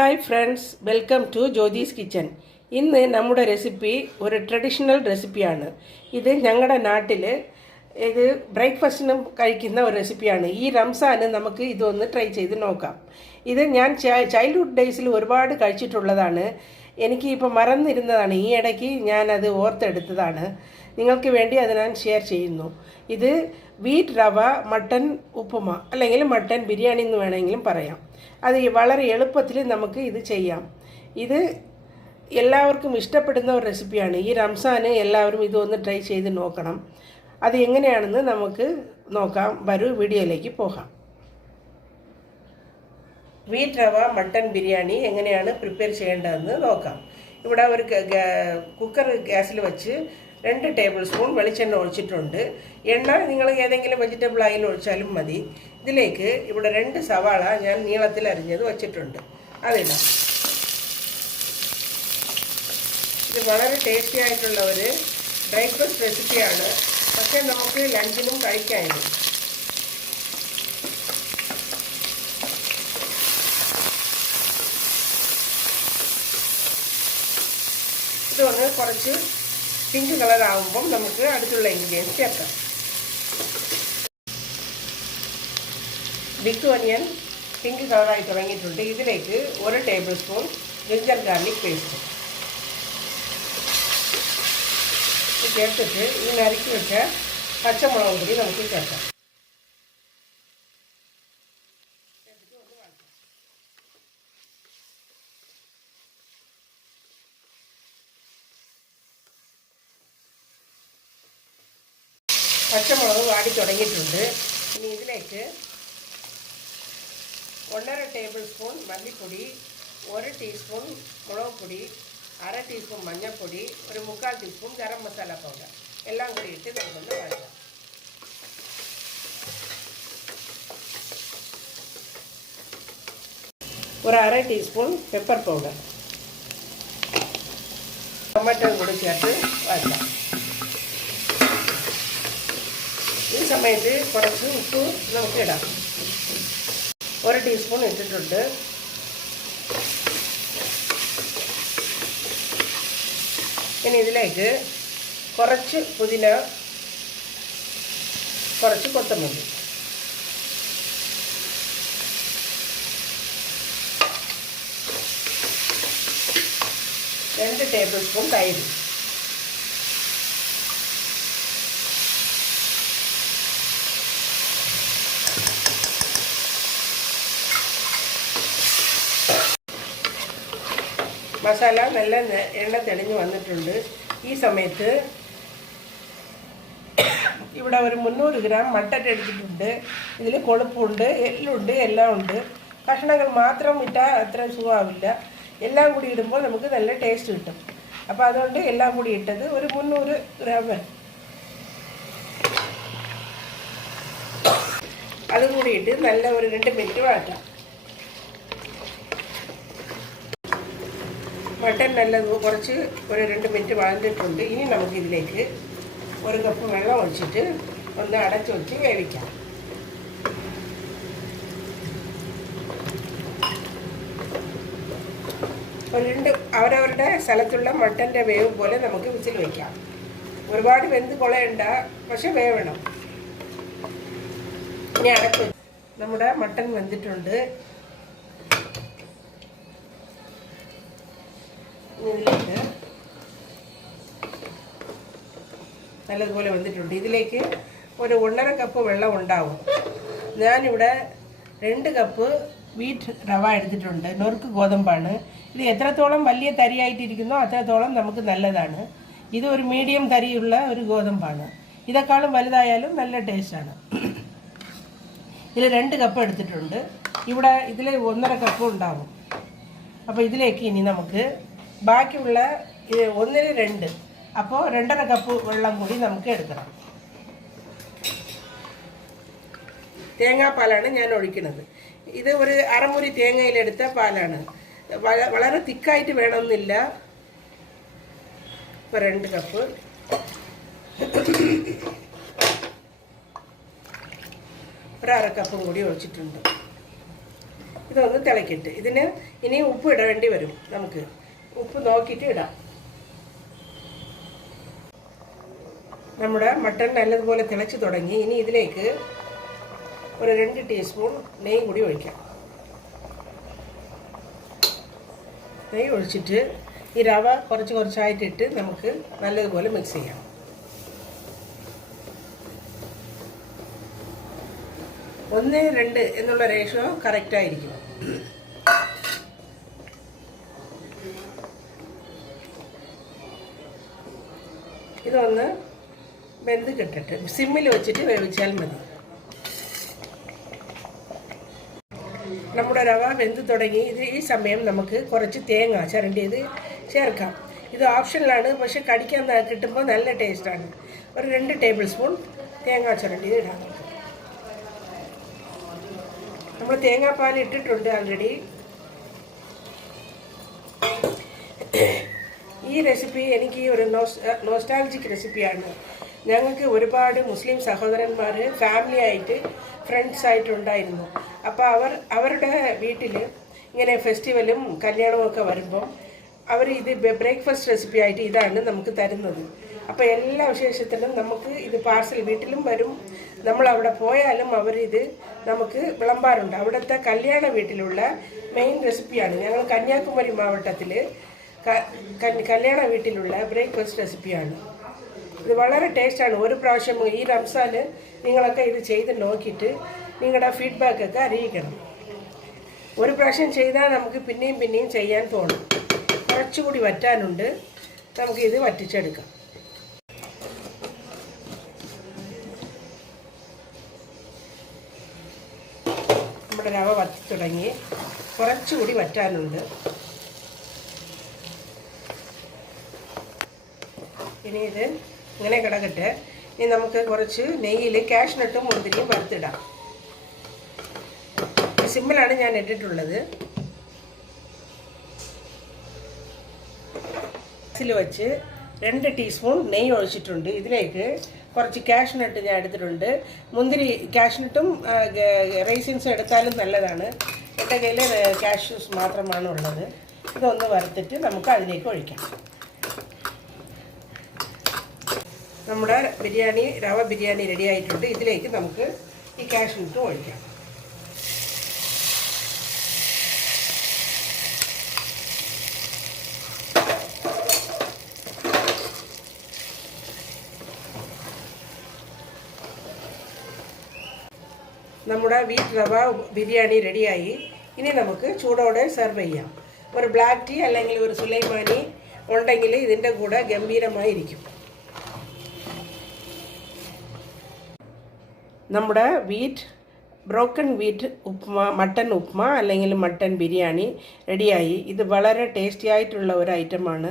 Hi friends, welcome to Jyothis kitchen. ഇന്ന് നമ്മുടെ recipe ഒരു ട്രഡീഷണൽ റെസിപ്പിയാണ്. ഇത് ഞങ്ങളുടെ നാട്ടിൽ ഇത് ബ്രേക്ക്ഫാസ്റ്റിനും കഴിക്കുന്ന ഒരു റെസിപ്പിയാണ്. ഈ റംസാന് നമുക്ക് ഇതൊന്ന് ട്രൈ ചെയ്ത് നോക്കാം. ഇത് ഞാൻ ചൈൽഡ്ഹുഡ് ഡേയ്സിൽ ഒരുപാട് കഴിച്ചിട്ടുള്ളതാണ്. എനിക്ക് ഇപ്പോൾ മറന്നിരുന്നതാണ്. ഈ ഇടയ്ക്ക് ഞാനത് ഓർത്തെടുത്തതാണ്. നിങ്ങൾക്ക് വേണ്ടി അത് ഞാൻ ഷെയർ ചെയ്യുന്നു. ഇത് വീറ്റ് റവ മട്ടൻ ഉപ്പുമ അല്ലെങ്കിൽ മട്ടൻ ബിരിയാണി എന്ന് വേണമെങ്കിലും പറയാം. അത് വളരെ എളുപ്പത്തിൽ നമുക്ക് ഇത് ചെയ്യാം. ഇത് എല്ലാവർക്കും ഇഷ്ടപ്പെടുന്ന ഒരു റെസിപ്പിയാണ്. ഈ റംസാന് എല്ലാവരും ഇതൊന്ന് ട്രൈ ചെയ്ത് നോക്കണം. അത് എങ്ങനെയാണെന്ന് നമുക്ക് നോക്കാം. വരൂ, വീഡിയോയിലേക്ക് പോകാം. വീറ്റ് റവ മട്ടൻ ബിരിയാണി എങ്ങനെയാണ് പ്രിപ്പയർ ചെയ്യേണ്ടതെന്ന് നോക്കാം. ഇവിടെ ഒരു കുക്കർ ഗ്യാസിൽ വെച്ച് 2 ടേബിൾ സ്പൂൺ വെളിച്ചെണ്ണ ഒഴിച്ചിട്ടുണ്ട്. എണ്ണ നിങ്ങൾ ഏതെങ്കിലും വെജിറ്റബിൾ ഓയിൽ ഒഴിച്ചാലും മതി. ഇതിലേക്ക് ഇവിടെ 2 സവാള ഞാൻ നീളത്തിൽ അരിഞ്ഞത് വച്ചിട്ടുണ്ട്, അതിടാം. ഇത് വളരെ ടേസ്റ്റി ആയിട്ടുള്ള ഒരു ബ്രേക്ക്ഫാസ്റ്റ് റെസിപ്പിയാണ്. പക്ഷേ നമുക്ക് ലഞ്ചിനും കഴിക്കാനും. ഇതൊന്ന് കുറച്ച് പിങ്ക് കളർ ആകുമ്പം നമുക്ക് അടുത്തുള്ള ഇൻഗ്രീഡിയൻസ് ചേർക്കാം. ബിഗ് ഓനിയൻ പിങ്ക് കളറായി തുടങ്ങിയിട്ടുണ്ട്. ഇതിലേക്ക് 1 table spoon ginger garlic paste ചേർത്തിട്ട് ഈ നറുക്കി വെച്ച പച്ചമുളകും കൂടി നമുക്ക് ചേർക്കാം. പച്ചമുളക് വാടി തുടങ്ങിയിട്ടുണ്ട്. ഇനി ഇതിലേക്ക് 1.5 ടേബിൾ സ്പൂൺ മല്ലിപ്പൊടി, 1 ടീസ്പൂൺ മുളക് പൊടി, 1/2 ടീസ്പൂൺ മഞ്ഞൾപ്പൊടി, 1/4 ടീസ്പൂൺ ഗരം മസാല പൗഡർ എല്ലാം കൂടി ഇട്ട് നമുക്കൊന്ന് വഴറ്റാം. ഒരു 1/2 ടീസ്പൂൺ പെപ്പർ പൗഡർ, ടൊമാറ്റോ കൂടി ചേർത്ത് വഴറ്റാം. ഈ സമയത്ത് കുറച്ച് ഉപ്പ് നമുക്ക് ഇടാം. 1 ടീസ്പൂൺ ഇട്ടിട്ടുണ്ട്. ഇനി ഇതിലേക്ക് കുറച്ച് പുതിന, കുറച്ച് കൊത്തമല്ലി, രണ്ട് ടേബിൾ സ്പൂൺ തൈര്, മസാല നല്ല എണ്ണ തെളിഞ്ഞ് വന്നിട്ടുണ്ട്. ഈ സമയത്ത് ഇവിടെ ഒരു 300 ഗ്രാം മട്ടൻ എടുത്തിട്ടുണ്ട്. ഇതിൽ കൊഴുപ്പുണ്ട്, എല്ലുണ്ട്, എല്ലാം ഉണ്ട്. കഷ്ണങ്ങൾ മാത്രം ഇട്ടാൽ അത്ര സുഖമാവില്ല. എല്ലാം കൂടി ഇടുമ്പോൾ നമുക്ക് നല്ല ടേസ്റ്റ് കിട്ടും. അപ്പോൾ അതുകൊണ്ട് എല്ലാം കൂടി ഇട്ടത് ഒരു 300 ഗ്രാം. അതും കൂടി ഇട്ട് നല്ല ഒരു 2 മിനിറ്റ് വഴറ്റാം. മട്ടൻ നല്ല കുറച്ച് ഒരു 2 മിനിറ്റ് വഴന്നിട്ടുണ്ട്. ഇനി നമുക്കിതിലേക്ക് 1 കപ്പ് വെള്ളം ഒഴിച്ചിട്ട് ഒന്ന് അടച്ചു വെച്ച് വേവിക്കാം. അവരവരുടെ സ്ഥലത്തുള്ള മട്ടൻ്റെ വേവ് പോലെ നമുക്ക് വിസിൽ വയ്ക്കാം. ഒരുപാട് വെന്ത് കുളയണ്ട, പക്ഷെ വേവണം. ഇനി അടച്ചു. നമ്മുടെ മട്ടൻ വെന്തിട്ടുണ്ട്. ഇതിലേക്ക് നല്ലതുപോലെ വന്നിട്ടുണ്ട്. ഇതിലേക്ക് ഒരു 1.5 കപ്പ് വെള്ളം ഉണ്ടാവും. ഞാനിവിടെ 2 കപ്പ് വീറ്റ് റവ എടുത്തിട്ടുണ്ട്. നുറുക്ക് ഗോതമ്പാണ്. ഇത് എത്രത്തോളം വലിയ തരിയായിട്ടിരിക്കുന്നോ അത്രത്തോളം നമുക്ക് നല്ലതാണ്. ഇത് ഒരു മീഡിയം തരിയുള്ള ഒരു ഗോതമ്പാണ്. ഇതെക്കാളും വലുതായാലും നല്ല ടേസ്റ്റാണ്. ഇതിൽ 2 കപ്പ് എടുത്തിട്ടുണ്ട്. ഇവിടെ ഇതിൽ 1.5 കപ്പ് ഉണ്ടാവും. അപ്പോൾ ഇതിലേക്ക് ഇനി നമുക്ക് ബാക്കിയുള്ള 1-ന് 2, അപ്പോൾ 2.5 കപ്പ് വെള്ളം കൂടി നമുക്ക് എടുക്കണം. തേങ്ങാപ്പാലാണ് ഞാൻ ഒഴിക്കുന്നത്. ഇത് ഒരു അരമുറി തേങ്ങയിലെടുത്ത പാലാണ്. വളരെ തിക്കായിട്ട് വേണമെന്നില്ല. ഇപ്പോൾ 2 കപ്പ്. ഒരു 1/2 കപ്പും കൂടി ഒഴിച്ചിട്ടുണ്ട്. ഇതൊന്ന് തിളക്കിയിട്ട് ഇതിന് ഇനി ഉപ്പ് ഇടേണ്ടി വരും. നമുക്ക് ഉപ്പ് നോക്കിയിട്ട് ഇടാം. നമ്മുടെ മട്ടൺ നല്ലതുപോലെ തിളച്ച് തുടങ്ങി. ഇനി ഇതിലേക്ക് ഒരു 2 ടീസ്പൂൺ നെയ്യ് കൂടി ഒഴിക്കാം. നെയ്യ് ഒഴിച്ചിട്ട് ഈ റവ കുറച്ചായിട്ടിട്ട് നമുക്ക് നല്ലതുപോലെ മിക്സ് ചെയ്യാം. 1:2 എന്നുള്ള റേഷ്യോ കറക്റ്റായിരിക്കും. ഇതൊന്ന് വെന്ത് കിട്ടട്ടെ. സിമ്മിൽ വെച്ചിട്ട് വേവിച്ചാൽ മതി. നമ്മുടെ റവ വെന്ത് തുടങ്ങി. ഈ സമയം നമുക്ക് കുറച്ച് തേങ്ങ ചിരണ്ടിയത് ചേർക്കാം. ഇത് ഓപ്ഷനിലാണ്, പക്ഷെ കടിക്കാൻ കിട്ടുമ്പോൾ നല്ല ടേസ്റ്റാണ്. ഒരു 2 ടേബിൾ സ്പൂൺ തേങ്ങ ചിരണ്ടിയത് ഇടാം. നമ്മൾ തേങ്ങാപ്പാൽ ഇട്ടിട്ടുണ്ട് ആൾറെഡി. ഈ റെസിപ്പി എനിക്ക് ഒരു നോസ്റ്റാൾജിക് റെസിപ്പിയാണ്. ഞങ്ങൾക്ക് ഒരുപാട് മുസ്ലിം സഹോദരന്മാർ ഫാമിലി ആയിട്ട് ഫ്രണ്ട്സായിട്ടുണ്ടായിരുന്നു. അപ്പോൾ അവരുടെ വീട്ടിൽ ഇങ്ങനെ ഫെസ്റ്റിവലും കല്യാണവും ഒക്കെ വരുമ്പം അവർ ഇത് ബ്രേക്ക്ഫാസ്റ്റ് റെസിപ്പി ആയിട്ട് ഇതാണ് നമുക്ക് തരുന്നത്. അപ്പോൾ എല്ലാ വിശേഷത്തിനും നമുക്ക് ഇത് പാർസൽ വീട്ടിലും വരും. നമ്മൾ അവിടെ പോയാലും അവരിത് നമുക്ക് വിളമ്പാറുണ്ട്. അവിടുത്തെ കല്യാണ വീട്ടിലുള്ള മെയിൻ റെസിപ്പിയാണ്. ഞങ്ങൾ കന്യാകുമാരി മാവട്ടത്തിൽ കല്യാണ വീട്ടിലുള്ള ബ്രേക്ക്ഫാസ്റ്റ് റെസിപ്പിയാണ്. ഇത് വളരെ ടേസ്റ്റാണ്. ഒരു പ്രാവശ്യം ഈ റംസാന് നിങ്ങളൊക്കെ ഇത് ചെയ്ത് നോക്കിയിട്ട് നിങ്ങളുടെ ഫീഡ്ബാക്കൊക്കെ അറിയിക്കണം. ഒരു പ്രാവശ്യം ചെയ്താൽ നമുക്ക് പിന്നെയും ചെയ്യാൻ തോന്നും. കുറച്ചുകൂടി വറ്റാനുണ്ട്. നമുക്കിത് വറ്റിച്ചെടുക്കാം. നമ്മുടെ റവ വറ്റി തുടങ്ങി. കുറച്ചുകൂടി വറ്റാനുണ്ട്. ഇനി ഇത് ഇങ്ങനെ കിടക്കട്ടെ. ഇനി നമുക്ക് കുറച്ച് നെയ്യിൽ കാഷ്നട്ടും മുന്തിരിയും വറുത്തിടാം. സിമ്പിളാണ് ഞാൻ ഇട്ടിട്ടുള്ളത്. ിൽ വെച്ച് 2 ടീസ്പൂൺ നെയ്യ് ഒഴിച്ചിട്ടുണ്ട്. ഇതിലേക്ക് കുറച്ച് കാഷ്നട്ട് ഞാൻ എടുത്തിട്ടുണ്ട്. മുന്തിരി കാഷ്നട്ടും റൈസിൻസും എടുത്താലും നല്ലതാണ്. എൻ്റെ കയ്യിൽ കാഷ്യൂസ് മാത്രമാണ് ഉള്ളത്. ഇതൊന്ന് വറുത്തിട്ട് നമുക്ക് അതിലേക്ക് ഒഴിക്കാം. നമ്മുടെ റവ ബിരിയാണി റെഡി ആയിട്ടുണ്ട്. ഇതിലേക്ക് നമുക്ക് ഈ കാഷ്നട്ട് ഒഴിക്കാം. നമ്മുടെ വീറ്റ് റവ ബിരിയാണി റെഡിയായി. ഇനി നമുക്ക് ചൂടോടെ സെർവ് ചെയ്യാം. ഒരു ബ്ലാക്ക് ടീ അല്ലെങ്കിൽ ഒരു സുലൈമാനി ഉണ്ടെങ്കിൽ ഇതിൻ്റെ കൂടെ ഗംഭീരമായിരിക്കും. നമ്മുടെ ബ്രോക്കൺ വീറ്റ് ഉപ്പുമ, മട്ടൺ ഉപ്പുമ അല്ലെങ്കിൽ മട്ടൺ ബിരിയാണി റെഡിയായി. ഇത് വളരെ ടേസ്റ്റി ആയിട്ടുള്ള ഒരു ഐറ്റമാണ്.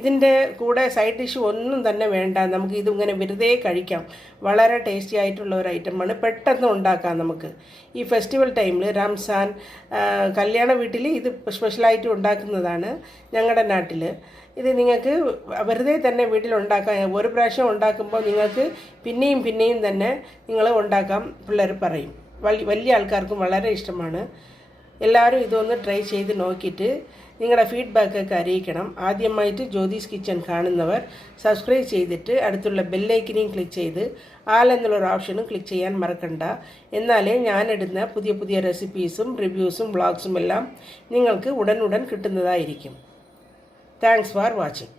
ഇതിൻ്റെ കൂടെ സൈഡ് ഡിഷ് ഒന്നും തന്നെ വേണ്ട. നമുക്ക് ഇതിങ്ങനെ വെറുതെ കഴിക്കാം. വളരെ ടേസ്റ്റി ആയിട്ടുള്ള ഒരു ഐറ്റമാണ്. പെട്ടെന്ന് ഉണ്ടാക്കാം നമുക്ക്. ഈ ഫെസ്റ്റിവൽ ടൈമിൽ റംസാൻ കല്യാണ വീട്ടിൽ ഇത് സ്പെഷ്യലായിട്ട് ഉണ്ടാക്കുന്നതാണ് ഞങ്ങളുടെ നാട്ടിൽ. ഇത് നിങ്ങൾക്ക് വെറുതെ തന്നെ വീട്ടിലുണ്ടാക്കാം. ഒരു പ്രാവശ്യം ഉണ്ടാക്കുമ്പോൾ നിങ്ങൾക്ക് പിന്നെയും തന്നെ നിങ്ങൾ ഉണ്ടാക്കാം. പിള്ളേർ പറയും. വലിയ ആൾക്കാർക്കും വളരെ ഇഷ്ടമാണ്. എല്ലാവരും ഇതൊന്ന് ട്രൈ ചെയ്ത് നോക്കിയിട്ട് നിങ്ങളുടെ ഫീഡ്ബാക്കൊക്കെ അറിയിക്കണം. ആദ്യമായിട്ട് ജ്യോതിസ് കിച്ചൺ കാണുന്നവർ സബ്സ്ക്രൈബ് ചെയ്തിട്ട് അടുത്തുള്ള ബെല്ലൈക്കനെയും ക്ലിക്ക് ചെയ്ത് ആൽ എന്നുള്ളൊരു ഓപ്ഷനും ക്ലിക്ക് ചെയ്യാൻ മറക്കണ്ട. എന്നാലേ ഞാനിടുന്ന പുതിയ റെസിപ്പീസും റിവ്യൂസും വ്ളോഗ്സും എല്ലാം നിങ്ങൾക്ക് ഉടൻ കിട്ടുന്നതായിരിക്കും. Thanks for watching.